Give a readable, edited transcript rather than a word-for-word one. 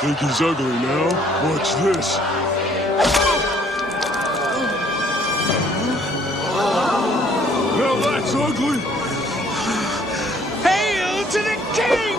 Think he's ugly now? Watch this. Now that's ugly! Hail to the king!